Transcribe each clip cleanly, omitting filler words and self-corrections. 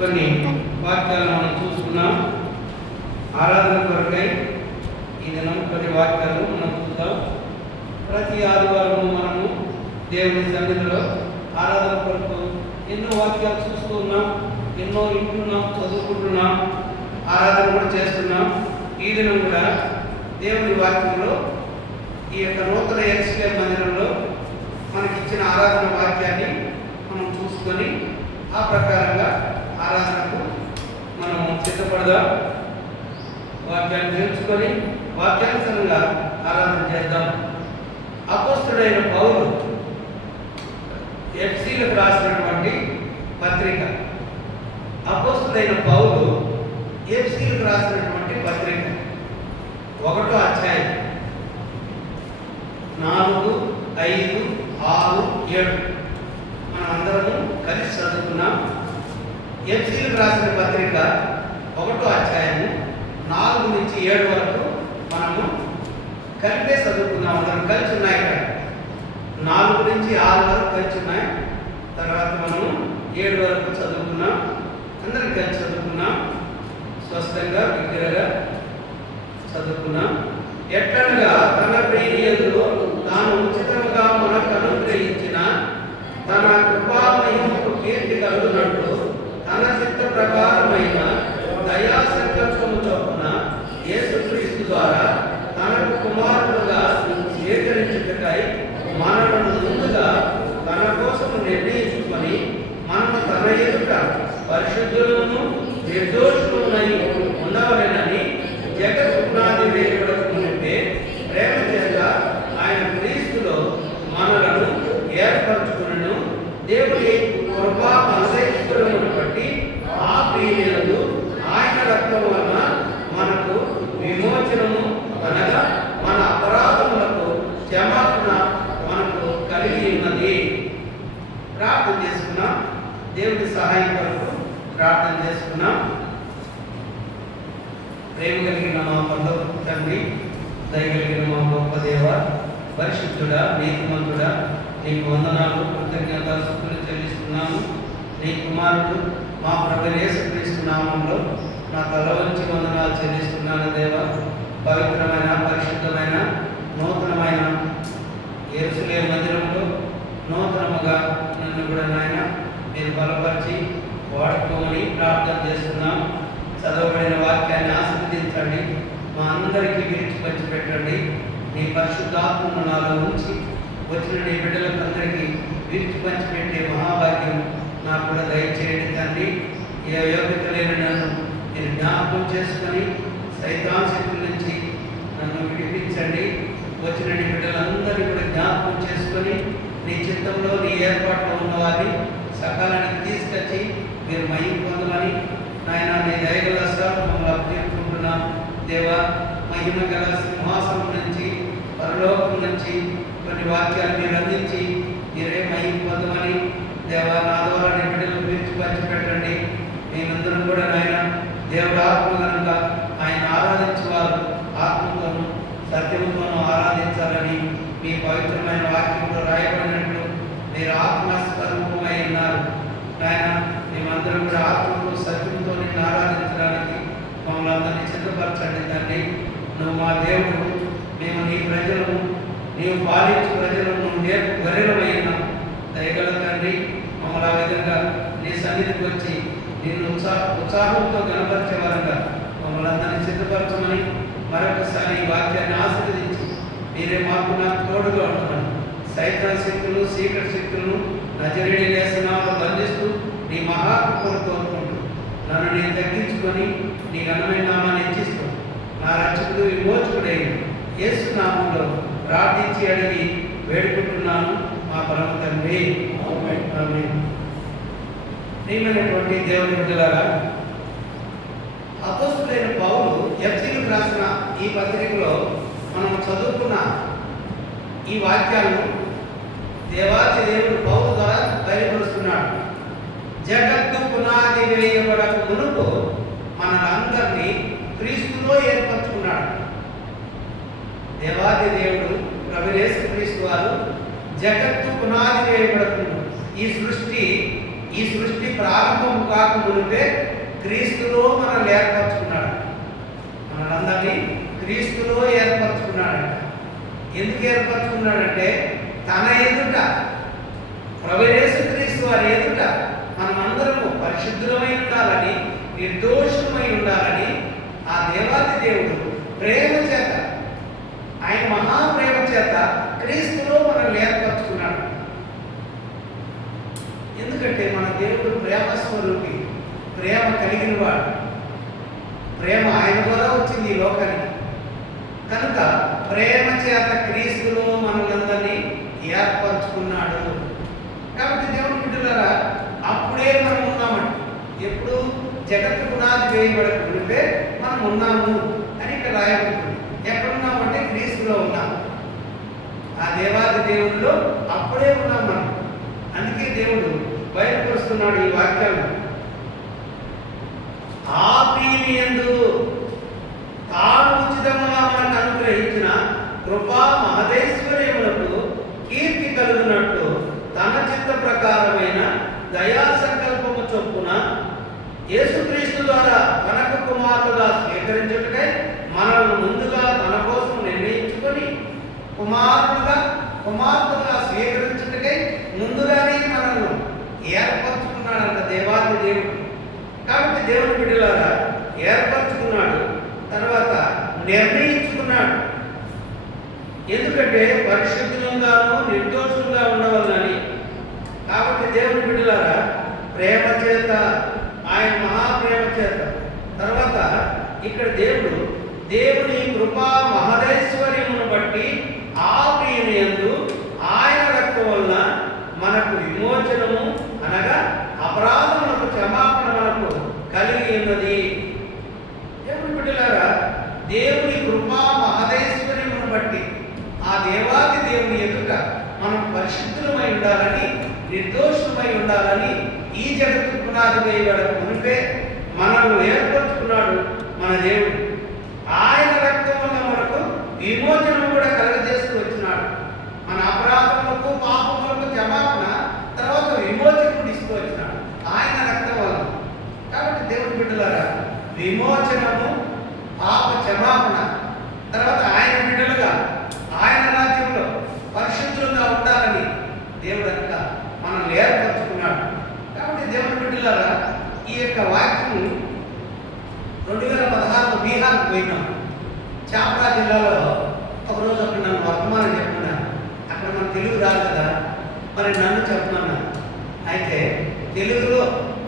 కొన్ని వాక్యాలను మనం చూసుకున్నాం. ఆరాధన కొరకై ఈ దినం కొన్ని వాక్యాలు మనం చూద్దాం. ప్రతి ఆదివారం మనము దేవుని సన్నిధిలో ఆరాధన కొరకు ఎన్నో వాక్యాలు చూస్తూ ఉన్నాం, ఎన్నో వింటున్నాం, చదువుకుంటున్నాం, ఆరాధన కూడా చేస్తున్నాం. ఈ దినం కూడా దేవుని వాక్యంలో ఈ యొక్క నూతన ఎరుసలేము మందిరంలో మనకిచ్చిన ఆరాధన వాక్యాన్ని మనం చూసుకొని ఆ ప్రకారంగా ఆరాధనకు మనం సిద్ధపడదాం. వాక్యాన్ని తెలుసుకొని వాక్యానుసారంగా ఆరాధన చేద్దాం. అపోస్తలుడైన పౌలు ఎఫెసీయులకు రాసినటువంటి పత్రిక. అపోస్తలుడైన పౌలు ఎఫెసీయులకు రాసినటువంటి పత్రిక 1వ అధ్యాయం 4, 5, 6, 7 మనం అందరము కలిసి చదువుకున్నాం. ఎఫెసీయులకు రాసిన పత్రిక 1వ అధ్యాయము 4 నుంచి 7 వరకు మనము కలిపే చదువుకున్నాం. అందరం కలిసి ఉన్నాయి ఇక్కడ. 4 నుంచి 6 వరకు కలిసి ఉన్నాయి. తర్వాత మనము 7 వరకు చదువుకున్నాం. అందరం కలిసి చదువుకున్నాం. స్పష్టంగా బిగ్గరగా చదువుకున్నాం. ఎట్లనగా తన ప్రియనియందు తాను ఉచితముగా మనకు అనుగ్రహించిన తన కృపామయముకు కీర్తి కలుగునట్లు తన చిత్త ప్రకారమైన దయా సంకల్పము చొప్పున యేసుక్రీస్తు ద్వారా తనకు కుమారుడుగా స్వీకరించుటకై మనలను ముందుగా తన కోసం నిర్ణయించుకొని మనము తన ఎదుట పరిశుద్ధులను నిర్దోషులనై ఉండవలెనని జగత్ పునాది వేయబడక మునిపే ప్రేమ చేత ఆయన క్రీస్తులో మనలను ఏర్పరచుకునను. దేవుని కృపా అతిశయమును బట్టి ఆ ప్రియములందు ఆయన రక్తం వలన మనకు విమోచనము అనగా మన అపరాధములకు క్షమాపణ మనకు కలిగి ఉన్నది. ప్రార్థన చేసుకున్నాం. దేవుని సహాయం కొరకు ప్రార్థన చేసుకున్నాం. ప్రేమ కలిగిన మా పరలోక తండ్రి, దయ కలిగిన మా గొప్ప దేవ, పరిశుద్ధుడా, నీతిమంతుడా, నీకు వందనాలు, కృతజ్ఞతాస్తుతులు చెల్లిస్తున్నాము. నీ కుమారుడు మా ప్రభు యేసుక్రీస్తు నామంలో నా తల వంచి వందనాలు చెల్లిస్తున్నాను దేవ. పవిత్రమైన, పరిశుద్ధమైన, నూతనమైన యెరూషలేము మందిరంలో నూతనముగా నన్ను కూడా నాయన మీరు బలపరిచి వాడుకోమని ప్రార్థన చేస్తున్నాం. చదవబడిన వాక్యాన్ని ఆశీర్వదించండి. మా అందరికీ విరిచి పంచిపెట్టండి. నీ పరిశుద్ధాత్మను నాలో ఉంచి వచ్చిన నీ బిడ్డలకు అందరికీ విరిచి పంచిపెట్టే మహాభాగ్యం నాకు కూడా దయచేయండి తండ్రి. ఏ యోగ్యత లేని నన్ను నేను జ్ఞాపకం చేసుకొని సైతాన్ శక్తుల నుంచి నన్ను విడిపించండి. వచ్చిన నీ బిడ్డలందరినీ కూడా జ్ఞాపకం చేసుకొని నీ చిత్తంలో నీ ఏర్పాట్లో ఉన్నవారిని సకాలానికి తీసుకొచ్చి మీరు మహిమ పొందమని నాయన నీ దయగల మమ్మల్ని అభ్యర్థించుకుంటున్నాం దేవా. మహిమ గల సింహాసనం నుంచి పరలోకం నుంచి కొన్ని వాక్యాలు మీరు అందించి మీరే మహిమ పొందమని దేవా నా ద్వారా నీ బిడ్డలు పిలిచి పంచిపెట్టండి. మేమందరం కూడా నాయన దేవుడు ఆత్మ కనుక ఆయన ఆరాధించేవారు ఆత్మతోనూ సత్యముతోనూ ఆరాధించాలని మీ పవిత్రమైన వాక్యంలో రాయబడినట్లు మీరు ఆత్మస్వరూపమై ఉన్నారు నాయన. మేమందరం కూడా ఆత్మతో సత్యంతో నిన్ను ఆరాధించడానికి మమ్మల్ని అందరినీ సిద్ధపరచండి తండ్రి. నువ్వు మా దేవుడు, మేము నీ ప్రజలను, నీవు పాలించు ప్రజలను నేర్పు గొర్రెలమైన దయగల తండ్రి. మమ్మల్ని ఆ విధంగా నీ సన్నిధికి వచ్చి నిన్ను ఉత్సాహంతో గణపరిచే వారంగా మమ్మల్ని అందరినీ సిద్ధపరచమని మరొకసారి ఈ వాక్యాన్ని ఆశీర్వదించి మీరే మాకు నాకు తోడుగా ఉంటున్నాను. సైతాన్ శక్తులు, చీకటి శక్తులను నజరేయుని యేసు నామములో బంధిస్తూ నీ మహాకృపను కోరుకుంటూ నన్ను నేను తగ్గించుకొని నీ ఘనమైన నామాన్ని హెచ్చిస్తూ నా రక్షకుడు విమోచకుడైన యేసు నామములో ప్రార్థించి అడిగి వేడుకుంటున్నాను మా పరమ తండ్రి. ఆమేన్. ప్రియమైనటువంటి దేవుని బిడ్డలారా, అపోస్తలుడైన పౌలు ఎఫెసీయులకు రాసిన ఈ పత్రికలో మనం చదువుకున్న ఈ వాక్యాలను దేవాది దేవుడు పౌలు ద్వారా బయలుపరుస్తున్నాడు. జగత్తు పునాది వేయబడక మునుపు మనందరినీ క్రీస్తులో ఏర్పరచుకున్నాడు. దేవాది దేవుడు ప్రభు యేసుక్రీస్తు వారు జగత్తు పునాది వేయబడుతుంది. ఈ సృష్టి ఈ సృష్టి ప్రారంభం కాక మునిపే క్రీస్తులో మనల్ని ఏర్పరచుకున్నాడు. మనందరినీ క్రీస్తులో ఏర్పరచుకున్నాడు. ఎందుకు ఏర్పరచుకున్నాడంటే తన ఎదుట ప్రవేశ క్రీస్తు వారి ఎదుట మనమందరము పరిశుద్ధులమై ఉండాలని, నిర్దోషమై ఉండాలని ఆ దేవాది దేవుడు ప్రేమ చేత, ఆయన మహాప్రేమ చేత క్రీస్తులో మనల్ని ఏర్పరచుకున్నాడు. ఎందుకంటే మన దేవుడు ప్రేమ స్వరూపి, ప్రేమ కలిగిన వాడు. ప్రేమ ఆయన ద్వారా వచ్చింది ఈ లోకానికి. కనుక ప్రేమ చేత క్రీస్తులో మనలందరినీ ఏర్పరచుకున్నాడు. కాబట్టి దేవుని బిడ్డలారా, అప్పుడే మనం ఉన్నామండి. ఎప్పుడు జగత్తు పునాది వేయబడక మునిపే మనం ఉన్నాము అని ఇక్కడ రాయబడుతుంది. ఎక్కడున్నామంటే క్రీస్తులో ఉన్నాము. ఆ దేవాది దేవుడిలో అప్పుడే ఉన్నాం మనం. అందుకే దేవుడు బయటపరుస్తున్నాడు ఈ వాక్యాలను. ఆ ప్రియుని యందు తాను ఉచితంగా మనకు అనుగ్రహించిన కృపా మహదేశ్వర్యములకు కీర్తి కలుగునట్లు తన చిత్త ప్రకారమైన దయా సంకల్పము చొప్పున యేసుక్రీస్తు ద్వారా కనక కుమారులుగా స్వీకరించుటకై మనల్ని ముందుగా తన కోసం నిర్ణయించుకొని కుమార్తెగా స్వీకరించుటకై ముందుగానే మనల్ని ఏర్పరచుకున్నాడంట దేవాది దేవుడు. కాబట్టి దేవుని బిడ్డలారా, ఏర్పరచుకున్నాడు, తర్వాత నిర్ణయించుకున్నాడు. ఎందుకంటే పరిశుద్ధంగాను నిర్దోషంగా ఉండవాలని. కాబట్టి దేవుని బిడ్డలారా, ప్రేమ చేత, ఆయన మహాప్రేమ చేత, తర్వాత ఇక్కడ దేవుని కృపా మహదైశ్వర్యమును బట్టి ఆ ప్రియుని యందు ఆయన రక్తం వలన మనకు విమోచనము అనగా అపరాధములకు క్షమాపణ మనకు కలిగి ఉన్నది. దేవుని బిడ్డలారా, దేవుని కృపా మహదైశ్వర్యమును బట్టి ఆ దేవాది దేవుని ఎదుట మనం పరిశుద్ధులమై ఉండాలని, నిర్దోషమై ఉండాలని ఈ జగత్తు పునాది వేయబడక మునిపే మనల్ని ఏర్పరచుకున్నాడు మన దేవుడు. ఆయన రక్తం వల్ల మనకు విమోచనం కూడా కలుగజేస్తూ వచ్చినాడు. మన అపరాధములకు పాపములకు క్షమాపణ, తర్వాత విమోచనం ఇస్తూ వచ్చినాడు ఆయన రక్తం వల్ల. కాబట్టి దేవుని బిడ్డలారా, విమోచనము, పాప క్షమాపణ, తర్వాత ఆయన బిడ్డలుగా ఆయన రాజ్యంలో పరిశుద్ధులుగా ఉండాలని దేవుడు అంట మనల్ని ఏర్పరచుకున్నాడు. కాబట్టి దేవుని బిడ్డలారా, ఈ యొక్క వాక్యము 2016 బీహార్కు పోయినాం. చాప్రా జిల్లాలో ఒకరోజు అక్కడ నన్ను వర్తమానం చెప్తున్నాను. అక్కడ మన తెలుగు రాదు కదా, మరి నన్ను చెప్తున్నాను. అయితే తెలుగులో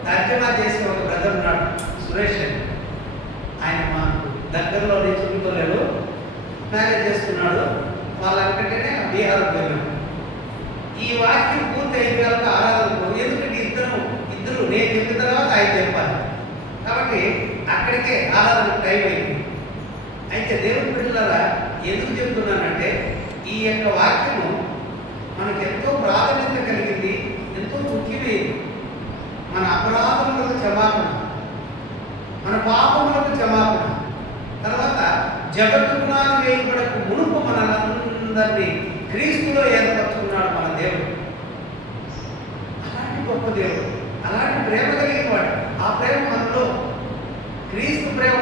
తర్జమా చేసే ఒక బ్రదర్ ఉన్నాడు, సురేష్. ఆయన మా దగ్గరలో చూపుకోలేడు, మ్యారేజ్ చేసుకున్నాడు. వాళ్ళంటేనే బీహార్ పోయినాం. ఈ వాక్యం పూర్తి అయిపోయాక ఆరాధనకు, ఎందుకంటే ఇద్దరు నేను చెప్పిన తర్వాత ఆయన చెప్పాలి. కాబట్టి అక్కడికే ఆరాధన టైం అయింది. అయితే దేవుని బిడ్డలారా, ఎందుకు చెప్తున్నానంటే ఈ యొక్క వాక్యము మనకు ఎంతో ప్రాధాన్యత కలిగింది, ఎంతో ముఖ్యమైనది. మన అపరాధములకు క్షమాపణ, మన పాపములకు క్షమాపణ, తర్వాత జగత్తు పునాది వేయబడక మునుపు మనందరినీ క్రీస్తులో ఏర్పరచుకున్నాడు మన దేవుడు. అలాంటి గొప్ప దేవుడు, అలాంటి ప్రేమ కలిగిన వాడు. ఆ ప్రేమ మనలో, క్రీస్తు ప్రేమ